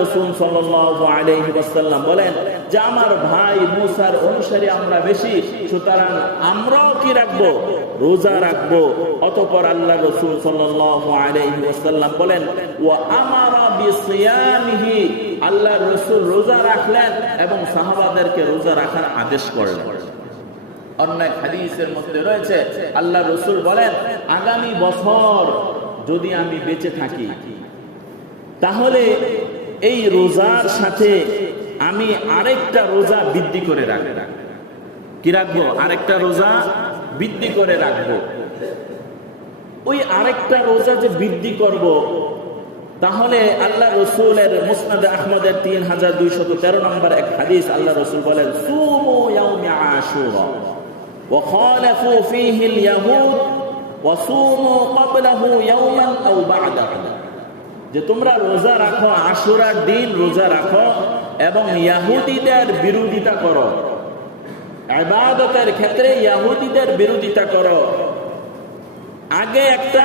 রসুল সাল্লাম বলেন, যে আমার ভাই মুসার অনুসারী আমরা বেশি, সুতরাং আমরাও কি রাখব? রোজা রাখব। অতপর আল্লাহ রসুল সাল্লাম বলেন ও আমারা আল্লাহ রসুল রোজা রাখলেন এবং সাহাবাদেরকে রোজা রাখার আদেশ করলেন। অন্য হাদিসের মধ্যে রয়েছে, আল্লাহ রসুল বলেন, আগামী বছর যদি আমি বেঁচে থাকি, তাহলে এই রোজার সাথে আমি আরেকটা রোজা বৃদ্ধি করে রাখবো কি রাখবো আরেকটা রোজা বৃদ্ধি করে রাখবো ওই আরেকটা রোজা যে বৃদ্ধি করব তাহলে আল্লাহ রসুলের মুসনাদ আহমদের তিন হাজার দুইশত তেরো নম্বর এক হাদিস আল্লাহ রসুল বলেন সুমু ইয়াউমি আশুরা وخالفوا فيه اليهود وصوموا قبله يوما او بعده যে তোমরা রোজা রাখো, আশুরার দিন রোজা রাখো এবং ইয়াহুদিদের বিরোধিতা করো। আবাদতের ক্ষেত্রে ইয়াহুদিদের বিরোধিতা করো। আগে একটা,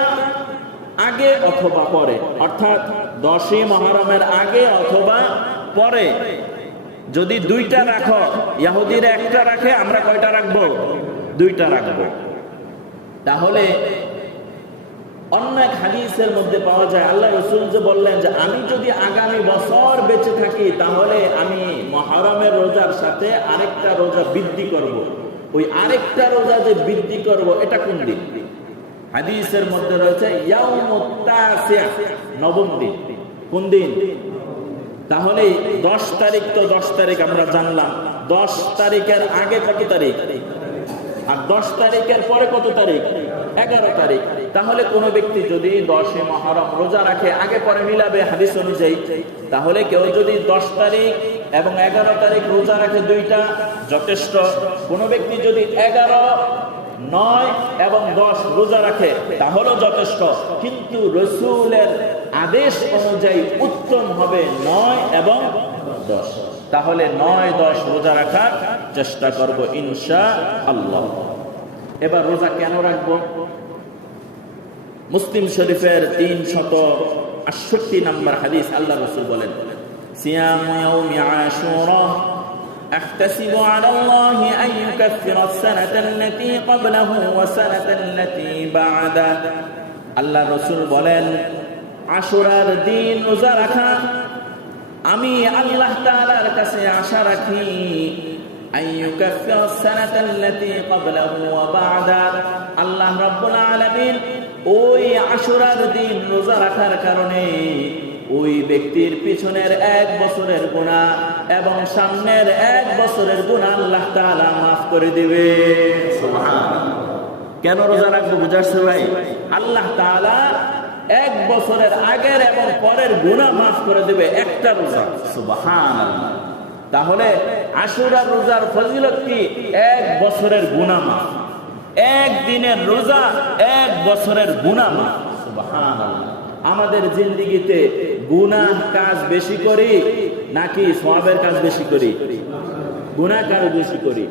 আগে অথবা পরে। অর্থাৎ দশই মহরমের আগে অথবা পরে। যদি দুইটা রাখো, ইয়াহুদিরা একটা রাখে, আমরা কয়টা রাখব? দুইটা রাখব। তাহলে অন্য এক হাদিসের মধ্যে পাওয়া যায়, আল্লাহ রসুল যে বললেন যে, আমি যদি আগামী বছর বেঁচে থাকি, তাহলে আমি মহরমের রোজার সাথে আরেকটা রোজা বৃদ্ধি করব। ওই আরেকটা রোজা যে বৃদ্ধি করব, এটা কোন দিন? হাদিসের মধ্যে রয়েছে নবম দিন। কোন দিন? তাহলে দশ তারিখ তো দশ তারিখ আমরা জানলাম। দশ তারিখের আগে কত তারিখ? আর দশ তারিখের পরে কত তারিখ? এগারো তারিখ। তাহলে কোনো ব্যক্তি যদি দশে মহরম রোজা রাখে, আগে পরে মিলাবে হাদিস অনুযায়ী। তাহলে কেউ যদি দশ তারিখ এবং এগারো তারিখ রোজা রাখে দুইটা, যথেষ্ট। কোনো ব্যক্তি যদি এগারো, নয় এবং দশ রোজা রাখে, তাহলেও যথেষ্ট। কিন্তু রসুলের আদেশ অনুযায়ী উত্তম হবে নয় এবং দশ। তাহলে নয়, দশ রোজা রাখার চেষ্টা করব ইনশা আল্লাহ এবার রোজা কেন রাখব? মুসলিম শরীফের তিন শত আটষট্টি নম্বর হাদিস আল্লাহ রসুল বলেন সিয়াম ইয়াউমি আশুরা أحتسب على الله أن يكفر السنة التي قبله وسنة التي بعده আল্লাহ রসুল বলেন আশুরার দিন রোজা রাখা আমি আল্লাহ তাআলার কাছে আশা রাখি أن يكفر السنة التي قبله وبعده আল্লাহ রব্বুল আলামিন ওই আশুরার দিন রোজা রাখার কারণে ওই ব্যক্তির পিছনের এক বছরের গুণা এবং সামনের এক বছরের গুণা আল্লাহ তাআলা মাফ করে দিবে। কেন রোজা রাখব বুঝাচ্ছে ভাই? আল্লাহ তাআলা এক বছরের আগের এবং পরের গুণা মাফ করে দেবে একটা রোজা। সুবহান তাহলে আশুরা রোজার ফজিলত কি? এক বছরের গুণা মাফ। এক দিনের রোজা, এক বছরের গুণা মাফ আমাদের জিন্দিগিতে গুনাহ কাজ বেশি করি নাকি সবের কাজ বেশি করি? গুনাহ কাজ বেশি করি।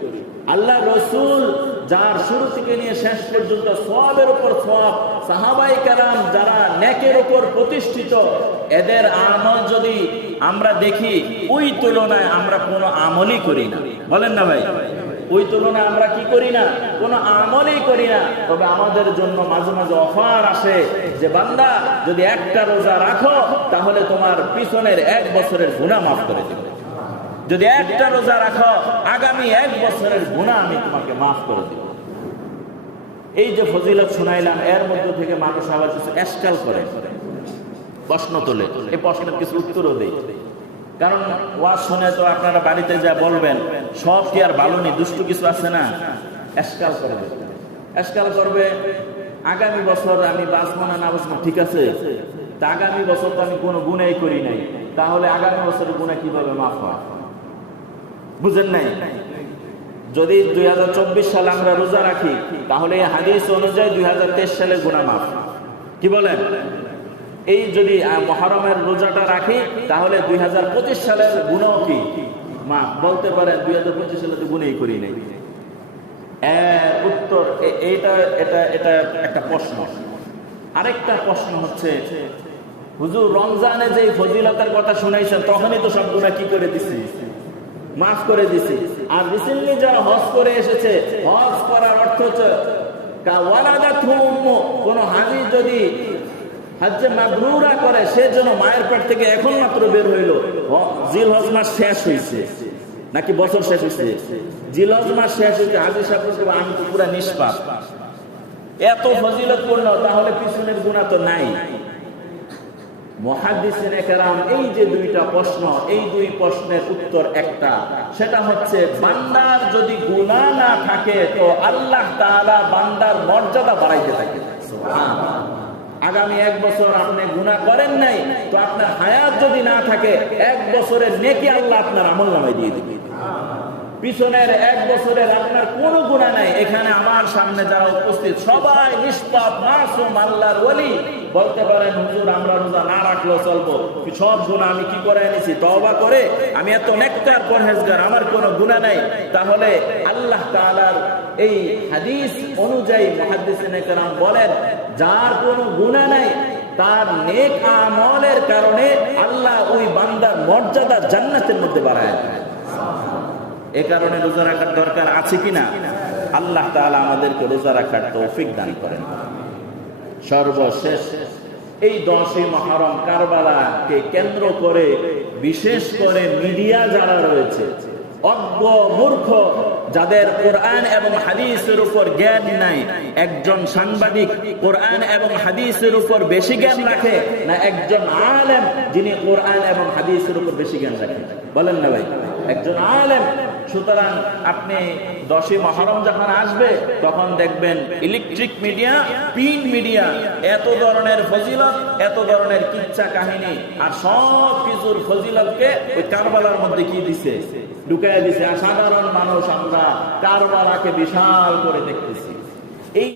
আল্লাহ রসুল যার শুরু থেকে নিয়ে শেষ পর্যন্ত সবের উপর সব সাহাবাই কালাম যারা নেকের উপর প্রতিষ্ঠিত, এদের আমল যদি আমরা দেখি, ওই তুলনায় আমরা কোনো আমলই করি না। বলেন না ভাই। ওই তুলনায় আমরা কি করি না? কোনো আমলই করি না। তবে আমাদের জন্য মাঝে মাঝে অফার আসে যে, বান্দা, যদি একটা রোজা রাখো, তাহলে তোমার পিছনের এক বছরের গুণা মাফ করে দেবে। যদি একটা রোজা রাখো, আগামী এক বছরের গুণা আমি তোমাকে মাফ করে দেব। এই যে ফজিলত শুনাইলাম, এর মধ্যে থেকে মানুষ আবার কিছু এসকাল করে। প্রশ্ন তোলে। এই প্রশ্নের কিছু উত্তরও দেয় কারণ ওয়াজ শুনে তো আপনারা বাড়িতে যা বলবেন, সব কি আর ভালো নেই দুষ্টু কিছু আছে না? এসকাল করবে। এসকাল করবে, আগামী বছর আমি বাঁচবো না না বাঁচবো, ঠিক আছে? তা আগামী বছর তো আমি কোনো গুণাই করি নাই। তাহলে আগামী বছরের গুণা কীভাবে মাফ হয়? বুঝেন নাই? যদি দুই হাজার চব্বিশ সালে আমরা রোজা রাখি, তাহলে হাদিস অনুযায়ী দুই সালে গুণা মাফ। কি বলেন? এই যদি মহরমের রোজাটা রাখি, তাহলে দুই সালের গুণও কি? মা, বলতে পারেন দুই হাজার পঁচিশ সালে তো গুণেই করি নাই। উত্তর এইটা, এটা এটা একটা প্রশ্ন। আরেকটা প্রশ্ন হচ্ছে, হুজুর, রমজানে যে ফজিলতার কথা শুনাইছেন, তখনই তো সব গুণা কি করে দিছি? মাফ করে দিছি। আর রিসেন্টলি যারা হজ করে এসেছে, হজ করার অর্থ হচ্ছে কোন হাজি যদি হাজ্জে মাবরুরা করে, সে যেন মায়ের পেট থেকে এখন মাত্র বের হইল। জিল হজ মাস শেষ হয়েছে নাকি বছর শেষ হয়েছে জিল হজ মাস শেষ হয়েছে হাজি সাহেব আমি তো পুরা নিষ্পাপ। এত ফজিলতপূর্ণ, তাহলে পিছনের গুণা তো নাই। মহাদিসিন একরাম এই যে দুইটা প্রশ্ন, এই দুই প্রশ্নের উত্তর একটা। সেটা হচ্ছে, বান্দার যদি গুণা না থাকে, তো আল্লাহ তাআলা বান্দার মর্যাদা বাড়াইতে থাকে। সুবহানাল্লাহ। আগামী এক বছর আপনি গুণা করেন নাই, তো আপনার হায়াত যদি না থাকে, এক বছরের নেকি আল্লাহ আপনার আমল নামায় দিয়ে দিবে। পিছনের এক বছরের আপনার কোনো গুণা নাই। এখানে আমার সামনে যারা উপস্থিত, সবাই নিষ্পাপ, মাসুম, আল্লাহর ওলি। বলতে পারেন, হুজুর, আমরা রোজা না রাখলেও চলবো। সব গুণা আমি কি করে এনেছি? তওবা করে? আমি এত নেকটার পরহেজগার, আমার কোনো গুণা নাই। তাহলে আল্লাহ তাআলার এই হাদিস অনুযায়ী মুহাদ্দিসিনে কেরাম বলেন, যার কোনো গুণা নাই, তার নেক আমলের কারণে আল্লাহ ওই বান্দার মর্যাদা জান্নাতের মধ্যে বাড়ায় এ কারণে রোজা রাখার দরকার আছে কিনা আল্লাহ তাআলা আমাদেরকে রোজা রাখার তৌফিক দান করেন। সর্বশেষ, এই দশই মহরম কারবালাকে কেন্দ্র করে, বিশেষ করে মিডিয়া যারা রয়েছে, অজ্ঞ মূর্খ, যাদের কোরআন এবং হাদিসের উপর জ্ঞান নাই, একজন সাংবাদিক কোরআন এবং হাদিসের উপর বেশি জ্ঞান রাখে না একজন আলেম যিনি কোরআন এবং হাদিসের উপর বেশি জ্ঞান রাখেন বলেন না ভাই, একজন আলেম সুতরাং আপনি দশই মহরম যখন আসবে, তখন দেখবেন ইলেকট্রিক মিডিয়া প্রিন্ট মিডিয়া এত ধরনের ফজিলত, এত ধরনের কিচ্ছা কাহিনী, আর সব কিছুর ফজিলতকে ওই কারবালার মধ্যে কি দিছে? ঢুকাই দিছে। সাধারণ মানুষ আমরা কারবালাকে বিশাল করে দেখতেছি।